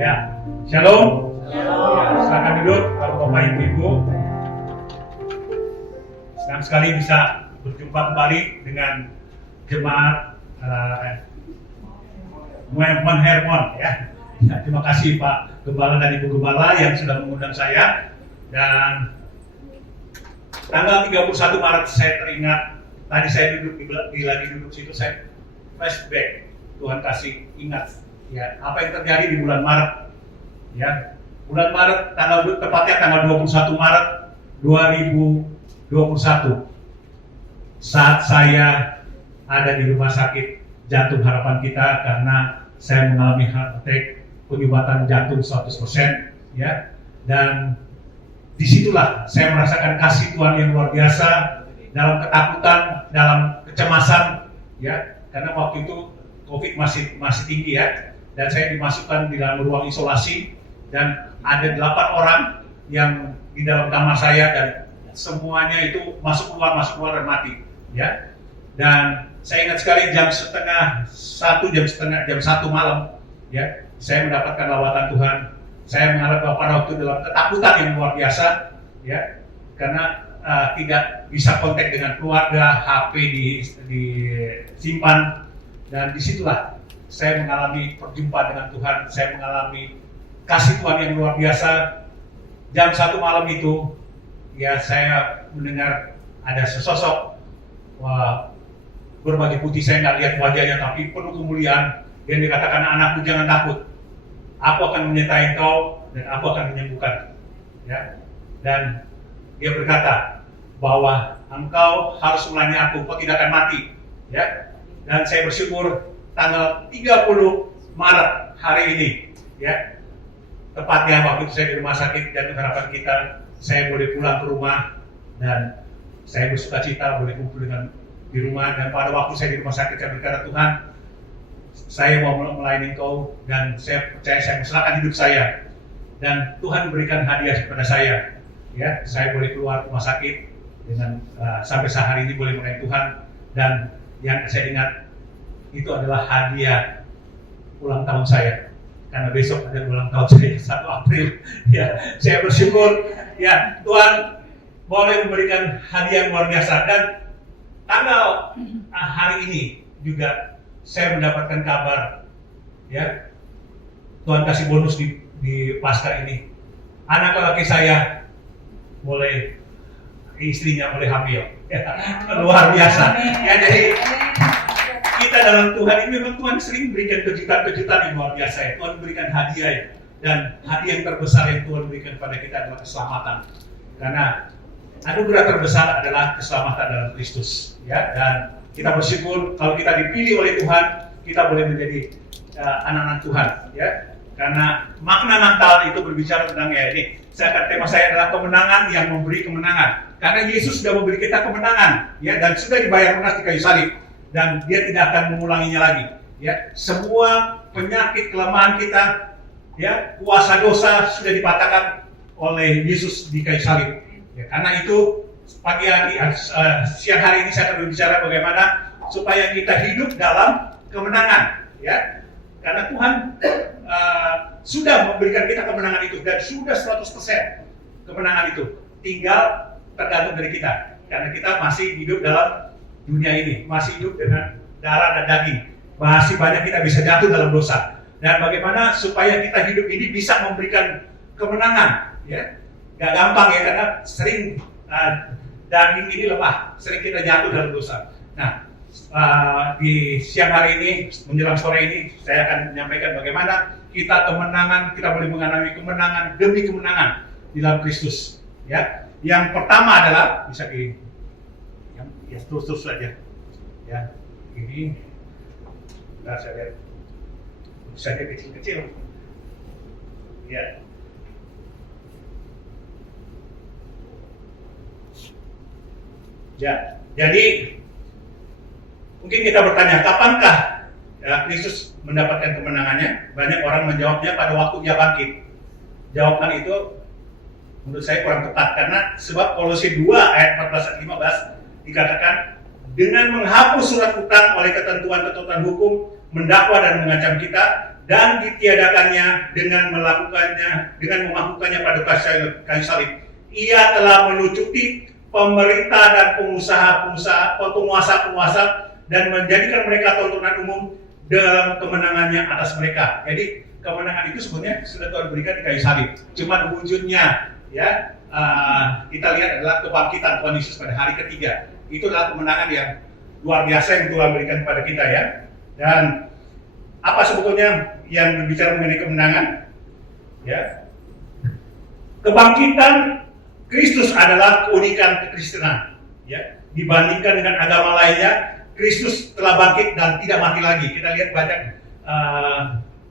Ya, shalom. Shalom. Ya, silakan duduk, Bapak Ibu. Senang sekali bisa berjumpa kembali dengan jemaat Mount Hermon ya. Terima kasih Pak Gembala dan Ibu Gembala yang sudah mengundang saya. Dan tanggal 31 Maret saya teringat, tadi saya duduk lagi duduk situ, saya flashback. Tuhan kasih ingat ya apa yang terjadi di bulan Maret ya. Bulan Maret tepatnya tanggal 21 Maret 2021 saat saya ada di rumah sakit Jantung Harapan Kita karena saya mengalami heart attack, penyumbatan jantung 100% ya. Dan disitulah saya merasakan kasih Tuhan yang luar biasa dalam ketakutan, dalam kecemasan ya, karena waktu itu COVID masih tinggi ya, dan saya dimasukkan di dalam ruang isolasi dan ada 8 orang yang di dalam kamar saya dan semuanya itu masuk keluar dan mati ya. Dan saya ingat sekali jam 1 malam ya, saya mendapatkan lawatan Tuhan. Saya mengalami pada waktu dalam ketakutan yang luar biasa ya, karena tidak bisa kontak dengan keluarga, HP disimpan. Dan disitulah saya mengalami perjumpaan dengan Tuhan, saya mengalami kasih Tuhan yang luar biasa. Jam 1 malam itu, ya saya mendengar ada sesosok berbaju putih, saya nggak lihat wajahnya, tapi penuh kemuliaan. Yang dikatakan, anakku jangan takut, aku akan menyertai engkau dan aku akan menyembuhkan. Ya. Dan dia berkata bahwa engkau harus melayani aku, kau tidak akan mati. Ya. Dan saya bersyukur tanggal 30 Maret hari ini, ya, tepatnya waktu itu saya di rumah sakit Jantung Harapan Kita, saya boleh pulang ke rumah dan saya bersuka cita boleh kumpul dengan di rumah. Dan pada waktu saya di rumah sakit saya berkata, Tuhan, saya mau melayani Engkau dan saya percaya saya menserahkan hidup saya. Dan Tuhan berikan hadiah kepada saya, ya, saya boleh keluar rumah sakit dengan sampai sehari ini boleh melayani Tuhan. Dan yang saya ingat itu adalah hadiah ulang tahun saya, karena besok ada ulang tahun saya 1 April. Ya, saya bersyukur ya Tuhan boleh memberikan hadiah yang luar biasa. Dan tanggal hari ini juga saya mendapatkan kabar ya, Tuhan kasih bonus di pasca ini. Anak laki saya boleh, istrinya boleh hamil. Ya, luar biasa. Ya, jadi kita dalam Tuhan ini memang Tuhan sering berikan kejutan-kejutan yang luar biasa ya. Tuhan berikan hadiah ya. Dan hadiah yang terbesar yang Tuhan berikan kepada kita adalah keselamatan. Karena anugerah terbesar adalah keselamatan dalam Kristus ya. Dan kita bersyukur kalau kita dipilih oleh Tuhan, kita boleh menjadi anak-anak Tuhan ya. Karena makna Natal itu berbicara tentang ya ini. Tema saya adalah kemenangan yang memberi kemenangan. Karena Yesus sudah memberi kita kemenangan ya, dan sudah dibayar lunas di kayu salib. Dan dia tidak akan mengulanginya lagi ya. Semua penyakit kelemahan kita ya, kuasa dosa sudah dipatahkan oleh Yesus di kayu salib ya. Karena itu siang hari ini saya akan berbicara bagaimana supaya kita hidup dalam kemenangan ya. Karena Tuhan sudah memberikan kita kemenangan itu, dan sudah 100% kemenangan itu tinggal tergantung dari kita. Karena kita masih hidup dalam dunia ini, masih hidup dengan darah dan daging, masih banyak kita bisa jatuh dalam dosa. Dan bagaimana supaya kita hidup ini bisa memberikan kemenangan ya. Gak gampang ya, karena sering daging ini lemah, sering kita jatuh dalam dosa. Nah, di siang hari ini menjelang sore ini saya akan menyampaikan bagaimana kita boleh mengalami kemenangan demi kemenangan di dalam Kristus ya. Yang pertama adalah bisa ya terus saja ya, ini bentar saya lihat tulisannya kecil-kecil ya. Ya, jadi mungkin kita bertanya, kapankah ya, Kristus mendapatkan kemenangannya? Banyak orang menjawabnya pada waktu dia bangkit. Jawaban itu menurut saya kurang tepat, karena sebab Kolose 2 ayat 14-15 dikatakan, dengan menghapus surat utang oleh ketentuan-ketentuan hukum, mendakwa dan mengancam kita, dan ditiadakannya dengan melakukannya pada kayu salib. Ia telah menutupi pemerintah dan penguasa-penguasa dan menjadikan mereka tontonan umum dalam kemenangannya atas mereka. Jadi kemenangan itu sebenarnya sudah Tuhan berikan di kayu salib. Cuma wujudnya, ya, kita lihat adalah kebangkitan Tuhan Yesus pada hari ketiga. Itu adalah kemenangan yang luar biasa yang Tuhan berikan kepada kita, ya. Dan apa sebetulnya yang berbicara mengenai kemenangan? Ya, kebangkitan Kristus adalah keunikan kekristenan. Ya, dibandingkan dengan agama lainnya, Kristus telah bangkit dan tidak mati lagi. Kita lihat banyak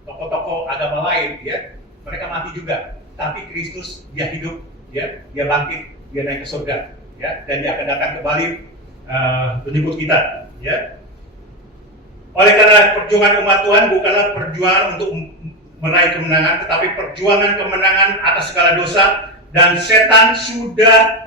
tokoh-tokoh agama lain, ya, mereka mati juga. Tapi Kristus dia hidup, ya, dia bangkit, dia naik ke surga, ya, dan dia akan datang kembali menjemput kita, ya. Oleh karena perjuangan umat Tuhan bukanlah perjuangan untuk meraih kemenangan, tetapi perjuangan kemenangan atas segala dosa dan setan sudah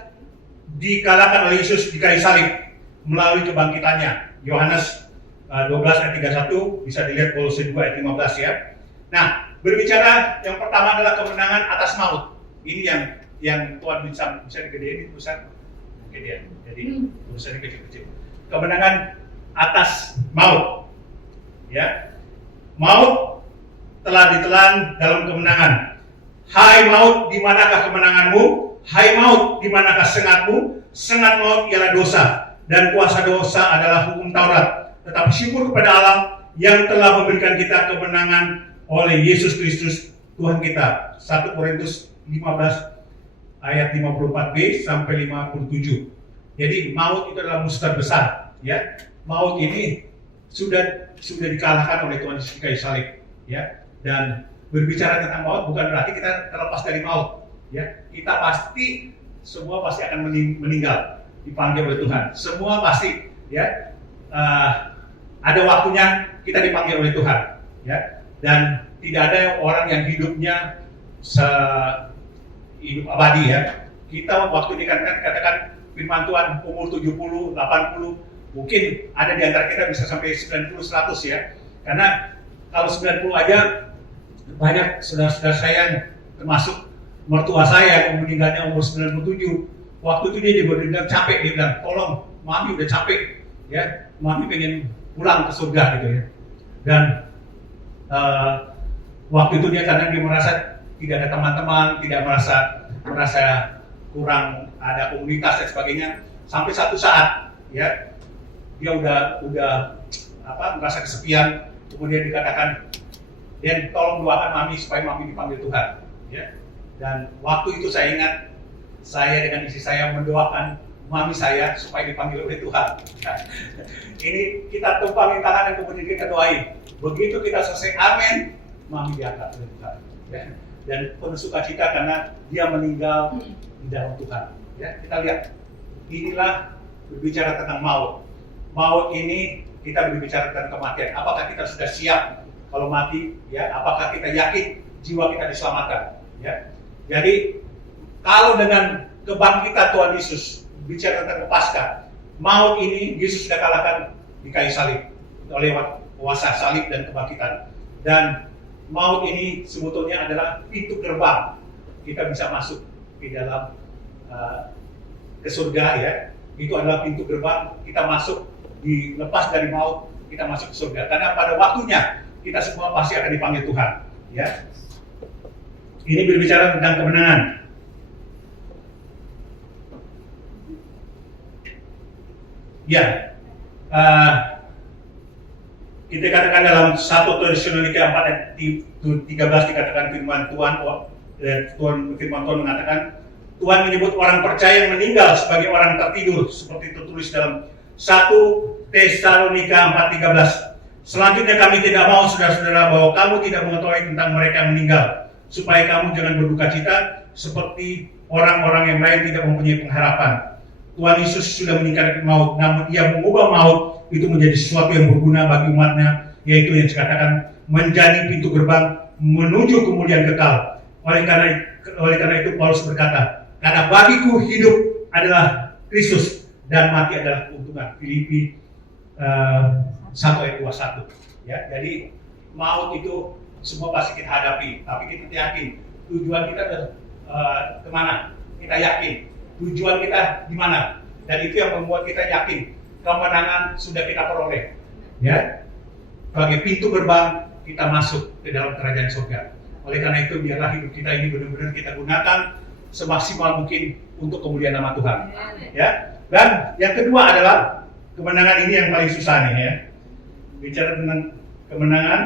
dikalahkan oleh Yesus di kayu salib melalui kebangkitannya. Yohanes 12 ayat 31, bisa dilihat Kolose 2 ayat 15, ya. Nah, berbicara yang pertama adalah kemenangan atas maut. Ini yang Tuhan bisa digedein, itu besar. Oke, dia. Jadi tulisannya kecil-kecil. Kemenangan atas maut. Ya. Maut telah ditelan dalam kemenangan. Hai maut, di manakah kemenanganmu? Hai maut, di manakah sengatmu? Sengat maut ialah dosa, dan kuasa dosa adalah hukum Taurat. Tetapi syukur kepada Allah yang telah memberikan kita kemenangan oleh Yesus Kristus Tuhan kita. 1 Korintus 15 ayat 54b sampai 57. Jadi maut itu adalah musuh terbesar, ya. Maut ini sudah dikalahkan oleh Tuhan Yesus di kayu salib, ya. Dan berbicara tentang maut bukan berarti kita terlepas dari maut, ya. Kita pasti semua pasti akan meninggal, dipanggil oleh Tuhan. Semua pasti, ya. Ada waktunya kita dipanggil oleh Tuhan, ya. Dan tidak ada orang yang hidupnya hidup abadi, ya. Kita waktu dikatakan firman Tuhan umur 70, 80, mungkin ada di antara kita bisa sampai 90, 100, ya. Karena kalau 90 aja banyak saudara-saudara saya yang termasuk mertua saya yang meninggalnya umur 97. Waktu itu dia juga bilang capek, dia bilang, tolong mami udah capek, ya. Mami pengen pulang ke surga, gitu, ya. Dan waktu itu dia karena dia merasa tidak ada teman-teman, tidak merasa kurang ada komunitas dan sebagainya, sampai satu saat, ya, dia udah merasa kesepian, kemudian dikatakan, dan tolong doakan mami supaya mami dipanggil Tuhan, ya. Dan waktu itu saya ingat saya dengan istri saya mendoakan mami saya supaya dipanggil oleh Tuhan. Ini kita tumpangin tangan dan kemudian kita doain. Begitu kita selesai amin, mami diangkat oleh Tuhan, ya. Dan penuh sukacita karena dia meninggal di dalam Tuhan, ya. Kita lihat, inilah berbicara tentang maut. Maut ini kita berbicara tentang kematian. Apakah kita sudah siap kalau mati, ya? Apakah kita yakin jiwa kita diselamatkan, ya? Jadi kalau dengan kebangkitan Tuhan Yesus, bicara tentang Paskah, maut ini Yesus sudah kalahkan di kayu salib oleh kuasa salib dan kebangkitan. Dan maut ini sebetulnya adalah pintu gerbang kita bisa masuk di dalam ke surga, ya. Itu adalah pintu gerbang kita masuk, dilepas dari maut, kita masuk ke surga. Karena pada waktunya kita semua pasti akan dipanggil Tuhan, ya. Ini berbicara tentang kemenangan. Ya, kita katakan dalam 1 Tesalonika 4 ayat 13 dikatakan firman Tuhan, firman Tuhan mengatakan, Tuhan menyebut orang percaya yang meninggal sebagai orang tertidur, seperti tertulis dalam 1 Tesalonika 4:13. Selanjutnya kami tidak mau saudara-saudara bahwa kamu tidak mengetahui tentang mereka yang meninggal, supaya kamu jangan berduka cita seperti orang-orang yang lain tidak mempunyai pengharapan. Tuhan Yesus sudah meninggalkan maut, namun Ia mengubah maut itu menjadi sesuatu yang berguna bagi umatnya, yaitu yang dikatakan menjadi pintu gerbang menuju kemuliaan kekal. Oleh karena itu Paulus berkata, karena bagiku hidup adalah Kristus dan mati adalah keuntungan. Filipi 1 ayat 21. Ya, jadi maut itu semua pasti kita hadapi, tapi kita yakin tujuan kita kemana? Kita yakin tujuan kita di mana, dan itu yang membuat kita yakin kemenangan sudah kita peroleh. Ya, sebagai pintu gerbang kita masuk ke dalam kerajaan surga. Oleh karena itu biarlah hidup kita ini benar-benar kita gunakan semaksimal mungkin untuk kemuliaan nama Tuhan. Ya, dan yang kedua adalah kemenangan ini yang paling susah nih ya. Bicara tentang kemenangan,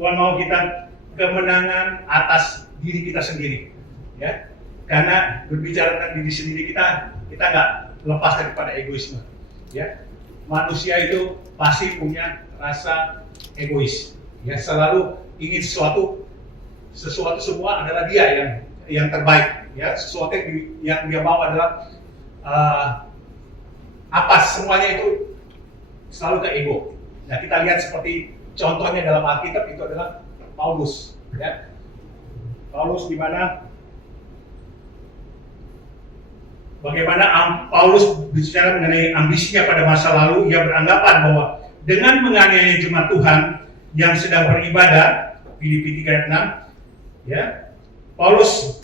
Tuhan mau kita kemenangan atas diri kita sendiri, ya. Karena berbicara tentang diri sendiri kita nggak lepas daripada egoisme, ya. Manusia itu pasti punya rasa egois, ya. Selalu ingin sesuatu semua adalah dia yang terbaik, ya. Sesuatu yang dia mau adalah apa semuanya itu selalu ke ego. Nah, kita lihat seperti contohnya dalam Alkitab itu adalah Paulus, ya. Paulus di mana bagaimana Paulus bicara mengenai ambisinya pada masa lalu. Ia beranggapan bahwa dengan menganiaya jemaat Tuhan yang sedang beribadah, Filipi 3 ayat 6, ya, Paulus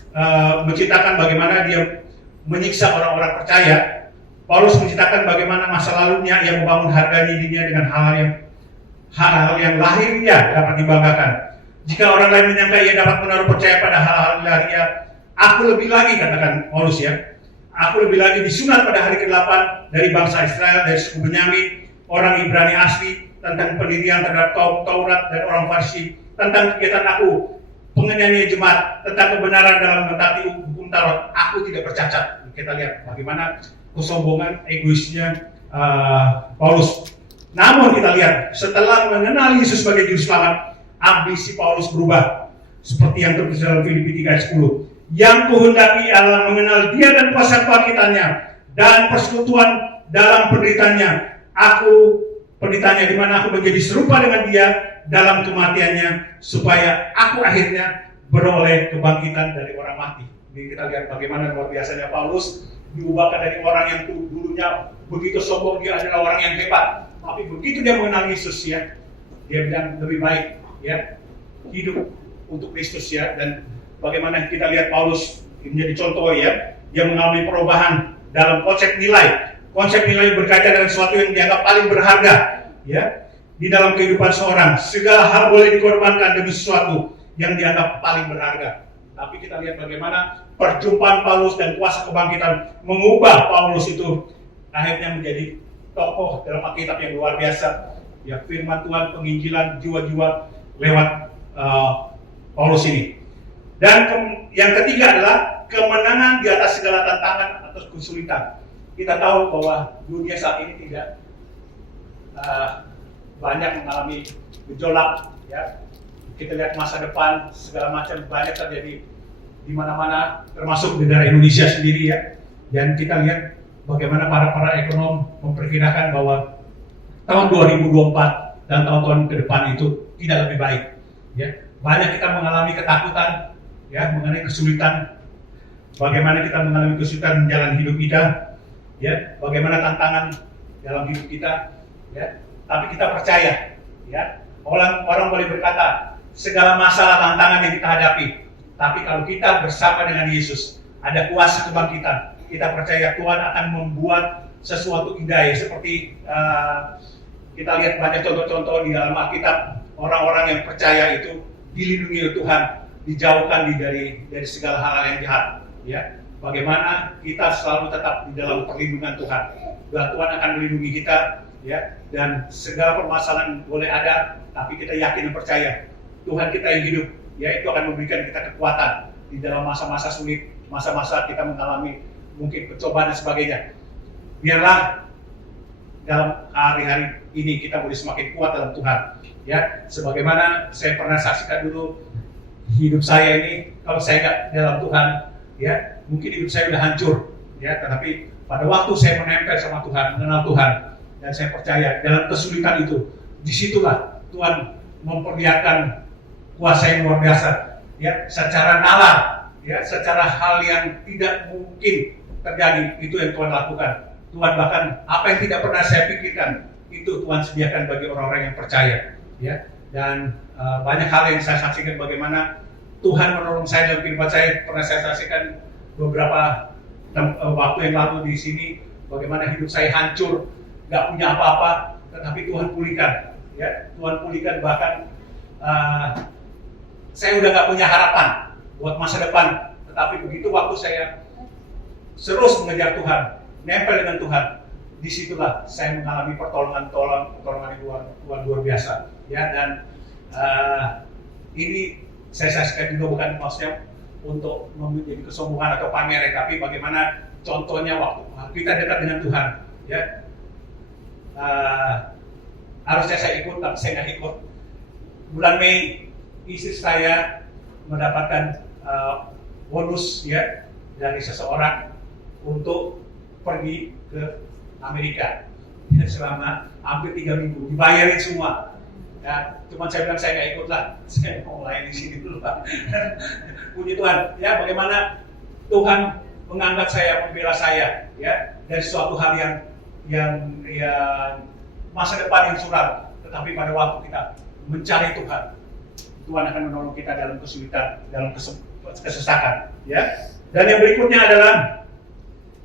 menceritakan bagaimana dia menyiksa orang-orang percaya. Paulus menceritakan bagaimana masa lalunya ia membangun harga dirinya dengan hal-hal yang lahirnya dapat dibanggakan. Jika orang lain menyangka ia dapat menaruh percaya pada hal-hal lahirnya, aku lebih lagi, katakan Paulus ya, aku lebih lagi disunat pada hari ke-8 dari bangsa Israel, dari suku Benyamin, orang Ibrani asli, tentang pendirian terhadap Taurat dan orang Farisi, tentang kegiatan aku, penganiayaan jemaat, tentang kebenaran dalam mentaati hukum Taurat, aku tidak bercacat. Kita lihat bagaimana kesombongan, egoisnya Paulus. Namun kita lihat setelah mengenal Yesus sebagai juru selamat, ambisi Paulus berubah seperti yang tertulis dalam Filipi 3 ayat 10. Yang kuhendaki adalah mengenal Dia dan kuasa kebangkitannya dan persekutuan dalam penderitaannya. Penderitaannya di mana aku menjadi serupa dengan Dia dalam kematiannya, supaya aku akhirnya beroleh kebangkitan dari orang mati. Jadi kita lihat bagaimana luar biasanya Paulus diubahkan dari orang yang dulunya begitu sombong, dia adalah orang yang hebat. Tapi begitu dia mengenal Yesus ya, dia bilang lebih baik ya hidup untuk Kristus ya. Dan bagaimana kita lihat Paulus menjadi contoh ya, dia mengalami perubahan dalam konsep nilai. Konsep nilai berkaca dengan sesuatu yang dianggap paling berharga ya di dalam kehidupan seorang. Segala hal boleh dikorbankan demi sesuatu yang dianggap paling berharga. Tapi kita lihat bagaimana perjumpaan Paulus dan kuasa kebangkitan mengubah Paulus itu akhirnya menjadi tokoh dalam Alkitab yang luar biasa. Ya, firman Tuhan, penginjilan jiwa-jiwa lewat Paulus ini. Dan yang ketiga adalah kemenangan di atas segala tantangan atau kesulitan. Kita tahu bahwa dunia saat ini tidak banyak mengalami gejolak. Ya. Kita lihat masa depan segala macam banyak terjadi di mana-mana, termasuk di negara Indonesia sendiri ya. Dan kita lihat bagaimana para ekonom memperkirakan bahwa tahun 2024 dan tahun-tahun ke depan itu tidak lebih baik. Ya, banyak kita mengalami ketakutan, ya, mengenai kesulitan. Bagaimana kita mengalami kesulitan dalam hidup kita, ya, bagaimana tantangan dalam hidup kita, ya. Tapi kita percaya, ya, orang boleh berkata segala masalah tantangan yang kita hadapi. Tapi kalau kita bersama dengan Yesus, ada kuasa kebangkitan. Kita percaya Tuhan akan membuat sesuatu indah ya. Seperti kita lihat banyak contoh-contoh di dalam Alkitab, orang-orang yang percaya itu dilindungi oleh Tuhan, dijauhkan dari segala hal yang jahat. Ya, bagaimana kita selalu tetap di dalam perlindungan Tuhan. Dan Tuhan akan melindungi kita, ya. Dan segala permasalahan boleh ada, tapi kita yakin dan percaya Tuhan kita yang hidup. Ya, itu akan memberikan kita kekuatan di dalam masa-masa sulit, masa-masa kita mengalami mungkin percobaan dan sebagainya. Biarlah dalam hari-hari ini kita boleh semakin kuat dalam Tuhan. Ya, sebagaimana saya pernah saksikan dulu hidup saya ini, kalau saya nggak dalam Tuhan, ya mungkin hidup saya udah hancur. Ya, tetapi pada waktu saya menempel sama Tuhan, mengenal Tuhan, dan saya percaya dalam kesulitan itu, disitulah Tuhan memperlihatkan kuasa yang luar biasa, ya, secara nalar, ya, secara hal yang tidak mungkin terjadi, itu yang Tuhan lakukan. Tuhan bahkan apa yang tidak pernah saya pikirkan, itu Tuhan sediakan bagi orang-orang yang percaya, ya. Dan banyak hal yang saya saksikan bagaimana Tuhan menolong saya dalam kehidupan saya. Pernah saya saksikan beberapa waktu yang lalu di sini, bagaimana hidup saya hancur, nggak punya apa-apa, tetapi Tuhan pulihkan. Ya, Tuhan pulihkan, bahkan saya udah nggak punya harapan buat masa depan. Tetapi begitu waktu saya terus mengejar Tuhan, nempel dengan Tuhan, disitulah saya mengalami pertolongan yang luar biasa. Ya, dan ini saya saksikan juga bukan maksudnya untuk menjadi kesombongan atau pamer, tapi bagaimana contohnya waktu kita dekat dengan Tuhan. Ya, harusnya saya ikut, tapi saya nggak ikut. Bulan Mei istri saya mendapatkan bonus ya dari seseorang untuk pergi ke Amerika ya, selama hampir 3 minggu, dibayarin semua. Ya, cuma saya bilang saya nggak ikut lah, saya mau layan di sini dulu Pak. Puji Tuhan, ya bagaimana Tuhan mengangkat saya, membela saya, ya dari suatu hal yang masa depan yang suram, tetapi pada waktu kita mencari Tuhan, Tuhan akan menolong kita dalam kesulitan, dalam kesesakan, ya. Dan yang berikutnya adalah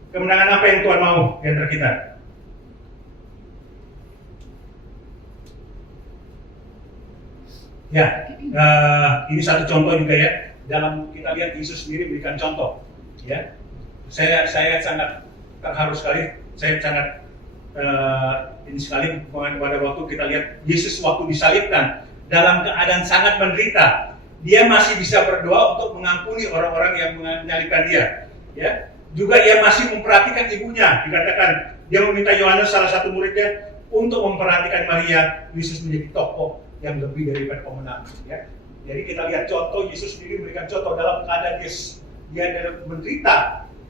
kemenangan apa yang Tuhan mau di antara kita. Ya, ini satu contoh juga ya. Dalam kita lihat Yesus sendiri berikan contoh. Ya, saya sangat terharu sekali. Saya sangat ini sekali pada waktu kita lihat Yesus waktu disalibkan dalam keadaan sangat menderita, dia masih bisa berdoa untuk mengampuni orang-orang yang menyalibkan dia. Ya, juga ia masih memperhatikan ibunya. Dikatakan dia meminta Yohanes salah satu muridnya untuk memperhatikan Maria. Yesus menjadi tokoh yang lebih daripada pemenang. Ya. Jadi kita lihat contoh Yesus sendiri memberikan contoh dalam keadaan dia menderita,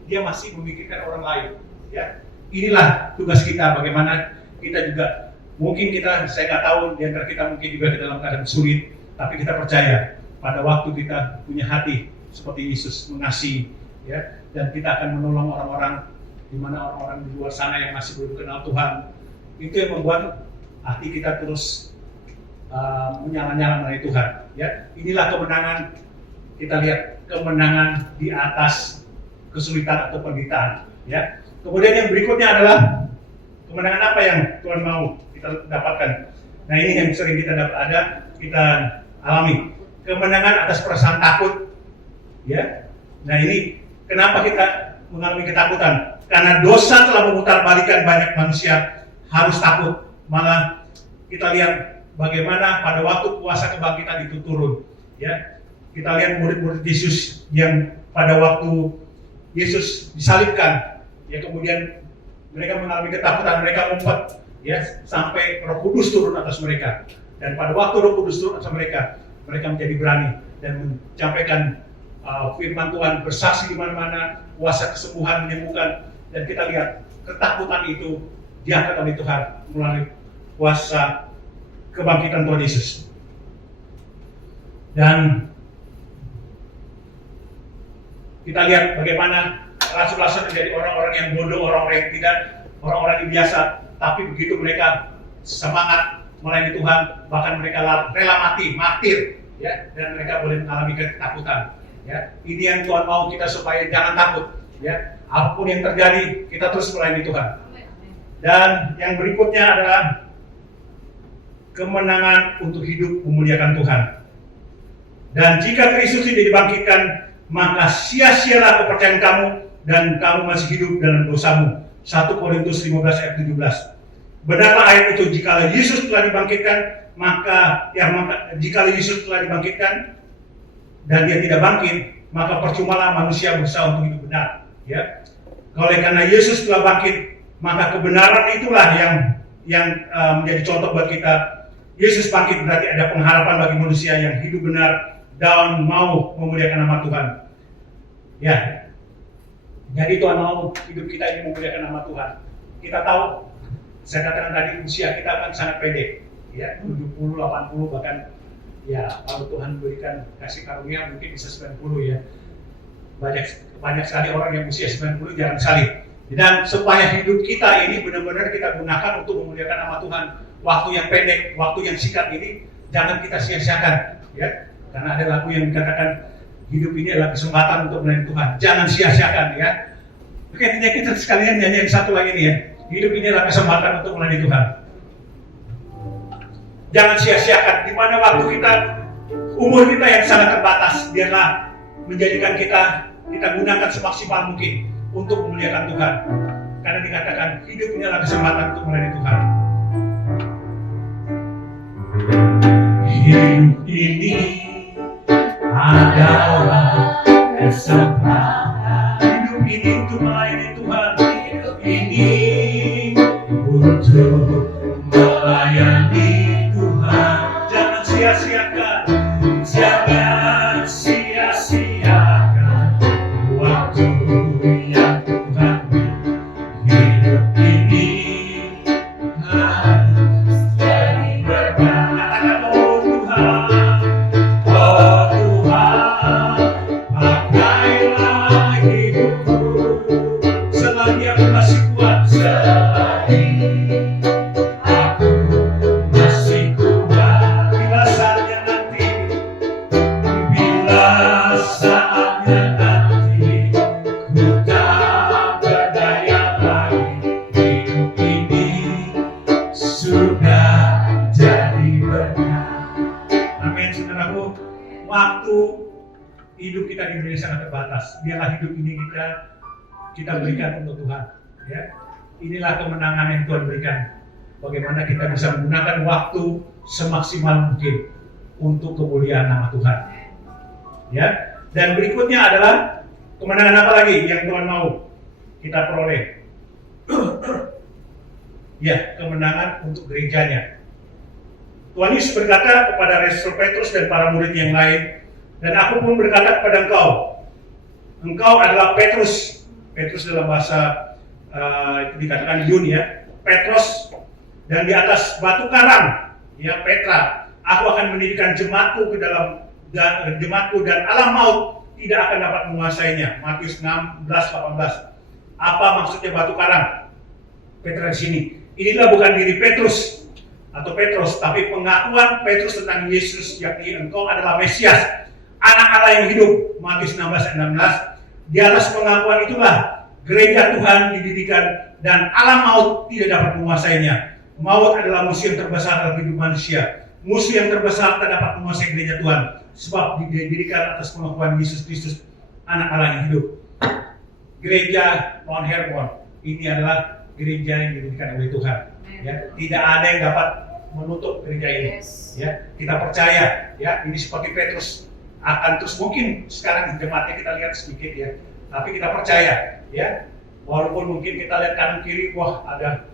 dia masih memikirkan orang lain. Ya. Inilah tugas kita, bagaimana kita juga mungkin saya nggak tahu di antara kita mungkin juga dalam keadaan sulit, tapi kita percaya pada waktu kita punya hati seperti Yesus mengasihi, ya, dan kita akan menolong orang-orang di mana orang-orang di luar sana yang masih belum kenal Tuhan. Itu yang membuat hati kita terus menyala-nyala melalui Tuhan. Ya, inilah kemenangan. Kita lihat kemenangan di atas kesulitan atau penderitaan. Ya. Kemudian yang berikutnya adalah kemenangan apa yang Tuhan mau kita dapatkan. Nah ini yang sering kita alami. Kemenangan atas perasaan takut. Ya. Nah ini kenapa kita mengalami ketakutan? Karena dosa telah memutarbalikkan banyak manusia harus takut. Malah kita lihat bagaimana pada waktu puasa kebangkitan itu turun, ya. Kita lihat murid-murid Yesus yang pada waktu Yesus disalibkan, ya kemudian mereka mengalami ketakutan, mereka ngumpet, ya sampai Roh Kudus turun atas mereka. Dan pada waktu Roh Kudus turun atas mereka menjadi berani dan menyampaikan firman Tuhan, bersaksi di mana-mana, kuasa kesembuhan menyembuhkan. Dan kita lihat ketakutan itu diangkat oleh Tuhan melalui kuasa kebangkitan Tuhan Yesus. Dan kita lihat bagaimana rasul-rasul menjadi orang-orang yang bodoh, orang-orang yang tidak, orang-orang yang biasa, tapi begitu mereka semangat melayani Tuhan, bahkan mereka rela mati, martir, ya, dan mereka boleh mengalami ketakutan. Ya, ini yang Tuhan mau kita supaya jangan takut. Ya, apapun yang terjadi, kita terus melayani Tuhan. Dan yang berikutnya adalah kemenangan untuk hidup memuliakan Tuhan. Dan jika Kristus tidak dibangkitkan, maka sia-sialah kepercayaan kamu dan kamu masih hidup dalam dosamu. 1 Korintus 15 ayat 17. Benarlah ayat itu, jika Yesus telah dibangkitkan, jika Yesus telah dibangkitkan dan dia tidak bangkit, maka percumalah manusia berusaha untuk hidup benar. Ya. Oleh karena Yesus telah bangkit, maka kebenaran itulah yang menjadi contoh buat kita. Yesus bangkit berarti ada pengharapan bagi manusia yang hidup benar dan mau memuliakan nama Tuhan. Ya, jadi Tuhan mau hidup kita ini memuliakan nama Tuhan. Kita tahu, saya katakan tadi usia kita akan sangat pendek, ya 70, 80 bahkan, ya kalau Tuhan berikan kasih karunia mungkin bisa 90 ya. Banyak sekali orang yang usia 90 jarang sekali. Dan supaya hidup kita ini benar-benar kita gunakan untuk memuliakan nama Tuhan. Waktu yang pendek, waktu yang singkat ini jangan kita sia-siakan, ya. Karena ada lagu yang dikatakan hidup ini adalah kesempatan untuk melayani Tuhan. Jangan sia-siakan, ya. Oke, kita sekalian nyanyi yang satu lagi nih, ya. Hidup ini adalah kesempatan untuk melayani Tuhan. Jangan sia-siakan di mana waktu kita, umur kita yang sangat terbatas, biarlah menjadikan kita gunakan semaksimal mungkin untuk memuliakan Tuhan. Karena dikatakan hidup ini adalah kesempatan untuk melayani Tuhan. Hidup ini adalah kesempatan. Hidup ini untuk melayani Tuhan. Hidup ini untuk melayani Tuhan. Jangan sia-siakan. Jangan sia-siakan waktu yang Tuhan beri. Hidup ini harus jadi berkat. Katakan, oh Tuhan, pakailah hidupku selagi aku masih kuat, selagi aku masih kuat. Bila saatnya nanti ku tak berdaya lagi. Hidup ini sudah jadi berkat. Amin, saudaraku. Waktu hidup kita di dunia sangat terbatas. Biarlah hidup ini kita berikan untuk Tuhan. Ya, inilah kemenangan yang Tuhan berikan. Bagaimana kita bisa menggunakan waktu semaksimal mungkin untuk kemuliaan nama Tuhan. Ya, dan berikutnya adalah kemenangan apa lagi yang Tuhan mau kita peroleh? Ya, kemenangan untuk gerejanya. Tuhan Yesus berkata kepada Rasul Petrus dan para murid yang lain, dan aku pun berkata kepada engkau adalah Petrus. Petrus dalam bahasa itu dikatakan Yun, ya, Petrus, dan di atas batu karang, ya, Petra, aku akan mendirikan jemaatku dan alam maut tidak akan dapat menguasainya. Matius 16:18. Apa maksudnya batu karang? Petra di sini. Inilah bukan diri Petrus atau Petrus, tapi pengakuan Petrus tentang Yesus, yakni engkau adalah Mesias, anak Allah yang hidup. Matius 16:16. Di atas pengakuan itulah gereja Tuhan didirikan dan alam maut tidak dapat menguasainya. Maut adalah musuh yang terbesar dalam hidup manusia. Musuh yang terbesar tak dapat menguasai gereja Tuhan, sebab didirikan atas pengakuan Yesus Kristus, anak Allah yang hidup. Gereja Mount Hermon ini adalah gereja yang didirikan oleh Tuhan. Ya, tidak ada yang dapat menutup gereja ini. Ya, kita percaya, ya, ini seperti Petrus akan terus, mungkin sekarang di jemaatnya kita lihat sedikit, ya, tapi kita percaya, ya, walaupun mungkin kita lihat kanan kiri, wah ada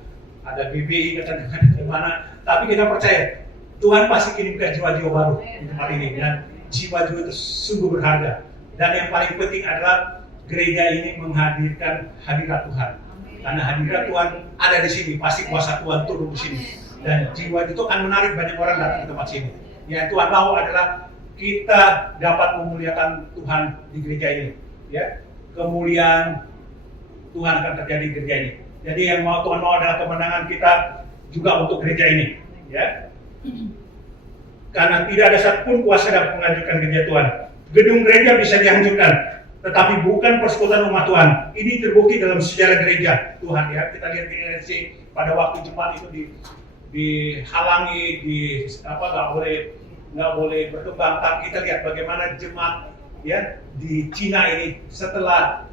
BBI katakan di mana, tapi kita percaya Tuhan pasti kirimkan jiwa-jiwa baru di tempat ini, dan jiwa-jiwa itu sungguh berharga. Dan yang paling penting adalah gereja ini menghadirkan hadirat Tuhan. Karena hadirat Tuhan ada di sini, pasti kuasa Tuhan turun di sini. Dan jiwa itu akan menarik banyak orang datang ke tempat sini. Yang Tuhan mau adalah kita dapat memuliakan Tuhan di gereja ini. Ya, kemuliaan Tuhan akan terjadi di gereja ini. Jadi yang Tuhan mau adalah kemenangan kita juga untuk gereja ini. Ya, karena tidak ada satupun kuasa dapat menghancurkan gereja Tuhan. Gedung gereja bisa dihancurkan, tetapi bukan persekutuan umat Tuhan. Ini terbukti dalam sejarah gereja Tuhan, ya. Kita lihat di NRC pada waktu jemaat itu dihalangi, nggak boleh berkembang. Tapi kita lihat bagaimana jemaat, ya, di Cina ini setelah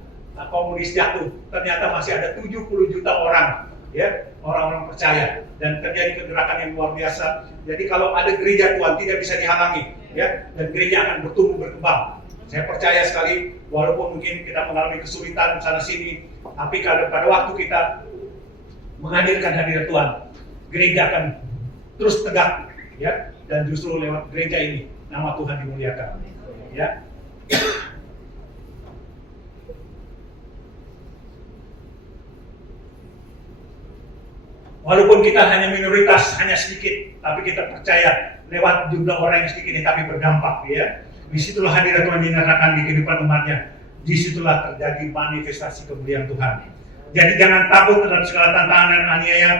komunis jatuh, ternyata masih ada 70 juta orang, ya, orang-orang percaya, dan terjadi kegerakan yang luar biasa. Jadi kalau ada gereja Tuhan tidak bisa dihalangi, ya, dan gereja akan bertumbuh berkembang. Saya percaya sekali, walaupun mungkin kita mengalami kesulitan sana sini, tapi kalau pada waktu kita menghadirkan hadirat Tuhan, gereja akan terus tegak, ya, dan justru lewat gereja ini nama Tuhan dimuliakan, ya. Walaupun kita hanya minoritas, hanya sedikit, tapi kita percaya lewat jumlah orang yang sedikit ini tapi berdampak, ya. Disitulah hadirat Tuhan dinyatakan di kehidupan umatnya. Disitulah terjadi manifestasi kemuliaan Tuhan. Jadi jangan takut terhadap segala tantangan dan aniaya.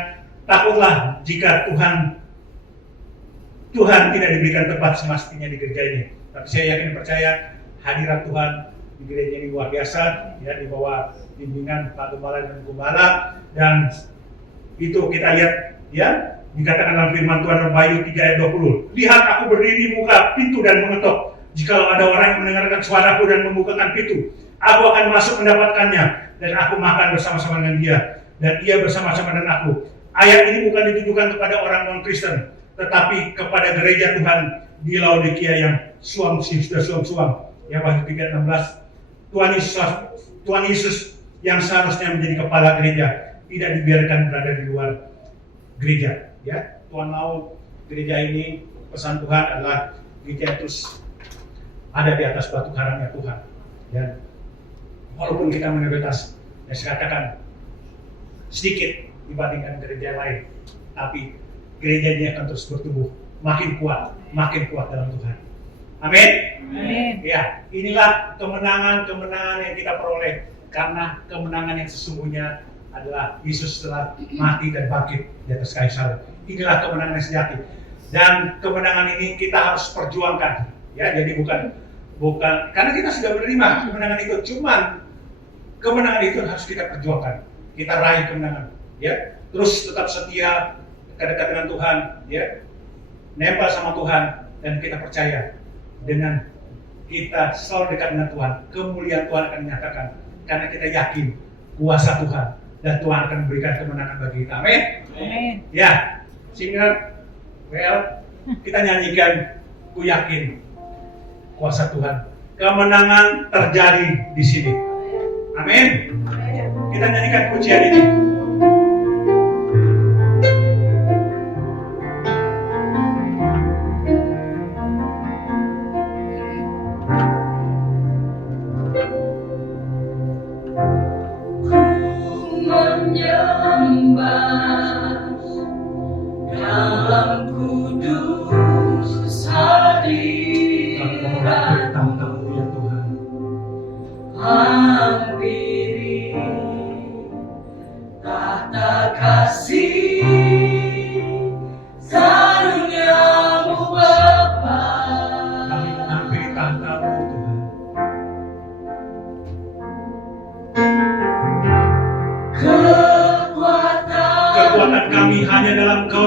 Takutlah jika Tuhan Tuhan tidak diberikan tempat semestinya di gereja ini. Tapi saya yakin percaya hadirat Tuhan di gereja ini luar biasa, ya, di bawah bimbingan Pak Gembala dan Gembala. Dan itu kita lihat, ya, dikatakan dalam firman Tuhan dalam Wahyu 3 ayat 20. Lihat, aku berdiri di muka pintu dan mengetok. Jikalau ada orang yang mendengarkan suaraku dan membukakan pintu, aku akan masuk mendapatkannya dan aku makan bersama-sama dengan dia dan ia bersama-sama dengan aku. Ayat ini bukan ditujukan kepada orang non-Kristen, tetapi kepada gereja Tuhan di Laodikia yang sudah suam-suam. Ya, Wahyu 3:16. Tuhan Yesus yang seharusnya menjadi kepala gereja tidak dibiarkan berada di luar gereja. Ya, Tuhan mau gereja ini, pesan Tuhan adalah gereja terus ada di atas batu karangnya Tuhan. Dan walaupun kita mayoritas, ya saya katakan sedikit dibandingkan gereja lain, tapi gereja ini akan terus bertumbuh, makin kuat dalam Tuhan. Amin. Amin. Ya, inilah kemenangan yang kita peroleh karena kemenangan yang sesungguhnya adalah Yesus telah mati dan bangkit di atas kayu salib. Inilah kemenangan yang sejati. Dan kemenangan ini kita harus perjuangkan. Ya, jadi bukan karena kita sudah menerima kemenangan itu, cuman kemenangan itu harus kita perjuangkan. Kita raih kemenangan, ya. Terus tetap setia, dekat dengan Tuhan, ya. Nempel sama Tuhan dan kita percaya dengan kita selalu dekat dengan Tuhan, kemuliaan Tuhan akan dinyatakan karena kita yakin kuasa Tuhan dan Tuhan akan memberikan kemenangan bagi kita. Amin. Amin. Ya, sehingga kita nyanyikan ku yakin kuasa Tuhan. Kemenangan terjadi di sini. Amin. Kita nyanyikan pujian ini.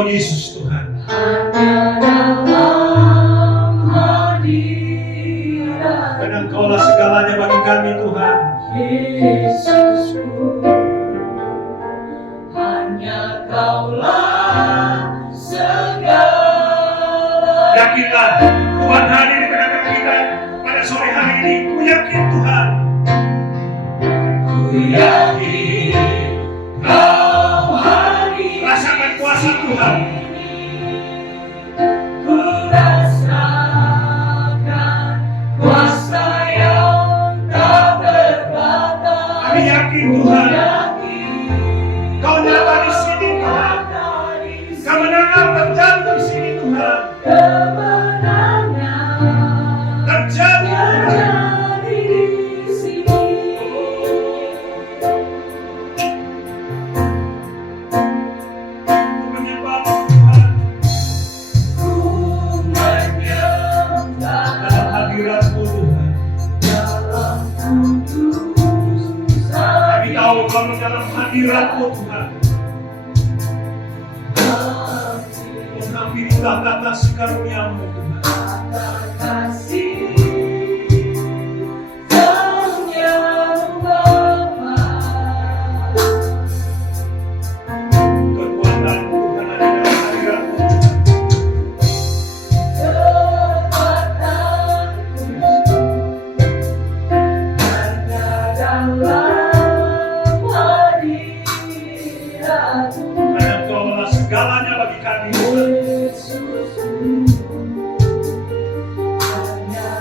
Yesus Tuhan. Dan Engkaulah segalanya bagi kami Tuhan. Yesusku, hanya Kaulah segala. Yakinlah Tuhan hadir di tengah-tengah kita pada sore hari ini. Ku yakin Tuhan. Ku yakin Kau hadir. Rasakan kuasa Tuhan. Ku rasakan kuasa yang tak terbatas. Kami yakin Tuhan. Kau nyata di sini Tuhan. Kemenangan terjadi di sini Tuhan. Kemenangan terjadi di sini. Menyembah Tuhan Ku menyembah dalam hadirat-Mu Tuhan. dalam kudus. Kami tahu kalau dalam hadirat-Mu Tuhan. Mengampunilah kata karunia-Mu Tuhan. Kasih Sang Yang Bapa. Kekuatan Tuhan ada dalam hadirat-Mu Tuhan. Karena Engkaulah segalanya bagi kami Tuhan. Hanya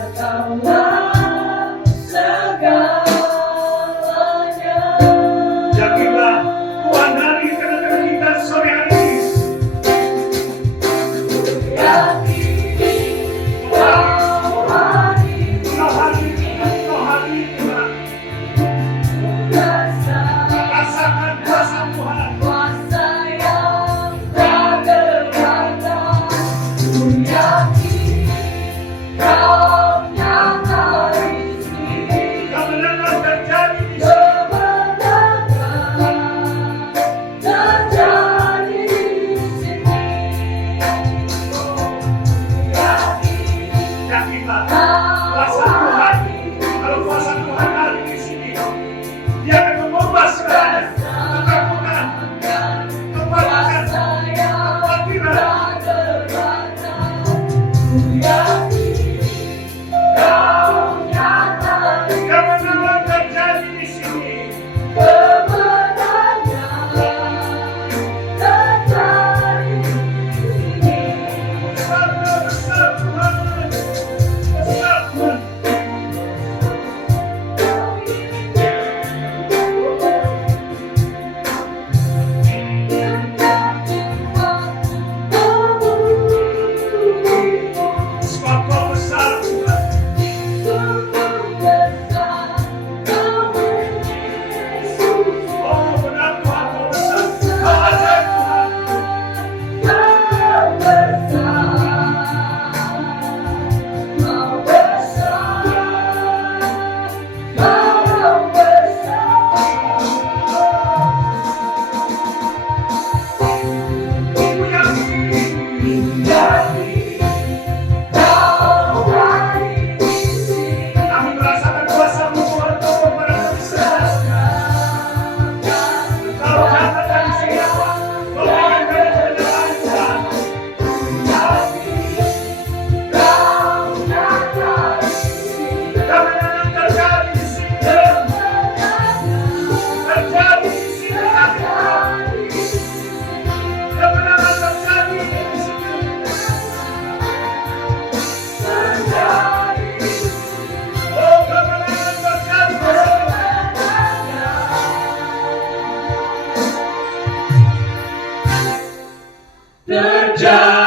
Raja